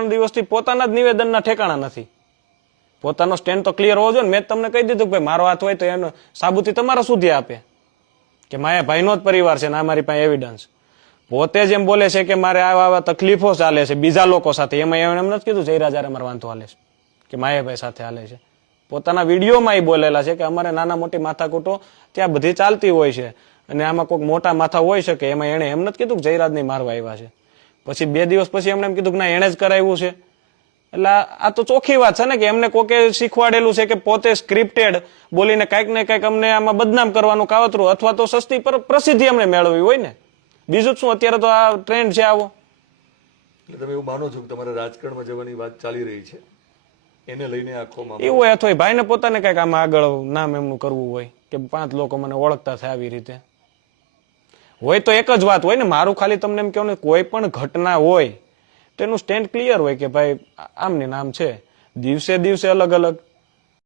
3 દિવસથી પોતાના જ નિવેદનના ઠેકાણા નથી. પોતાનો સ્ટેન્ડ તો ક્લિયર હોવો જોઈએ ને. મેં તમને કહી દીધું કે ભાઈ મારો હાથ હોય તો એનો સાબુતી તમારા સુધી આપે કે માયા ભાઈનો જ પરિવાર છે ને આ મારી પાસે એવિડન્સ. પોતે જ એમ બોલે છે કે મારે આવા તકલીફો ચાલે છે બીજા લોકો સાથે. એમાં એમ નથી કીધું જયરાજારે મારે વાંધો હાલે છે કે માયાભાઈ સાથે હાલે છે. પોતાના વિડીયોમાં એ બોલેલા છે કે અમારે નાના મોટી માથાકૂટો ત્યાં બધી ચાલતી હોય છે અને આમાં કોઈક મોટા માથા હોઈ શકે. એમાં એને એમ નથી કીધું કે જયરાજને મારવા આવ્યા છે. પછી 2 દિવસ પછી એમણે એમ કીધું કે ના એને જ કરાવ્યું છે. એટલે આ તો ચોખ્ખી વાત છે ને કે એમને કોકે શીખવાડેલું છે કે પોતે સ્ક્રિપ્ટેડ બોલીને કંઈક ને કંઈક અમને આમાં બદનામ કરવાનું કાવતરું અથવા તો સસ્તી પ્રસિદ્ધિ અમને મેળવવી હોય ને. બીજું શું અત્યારે તો આ ટ્રેન્ડ છે આવો. એટલે તમે એવું માનો છો કે તમારે રાજકારણમાં જવાની વાત ચાલી રહી છે એને લઈને આખો મામલો એવું હોય અથવા ભાઈને પોતાને કંઈક આમાં આગળ નામ એમનું કરવું હોય કે 5 લોકો મને ઓળખતા થાય આવી રીતે હોય તો એક જ વાત હોય ને. મારું ખાલી તમને એમ કહેવું ને કોઈ પણ ઘટના હોય તો એનું સ્ટેન્ડ ક્લિયર હોય કે ભાઈ આમની નામ છે. દિવસે દિવસે અલગ અલગ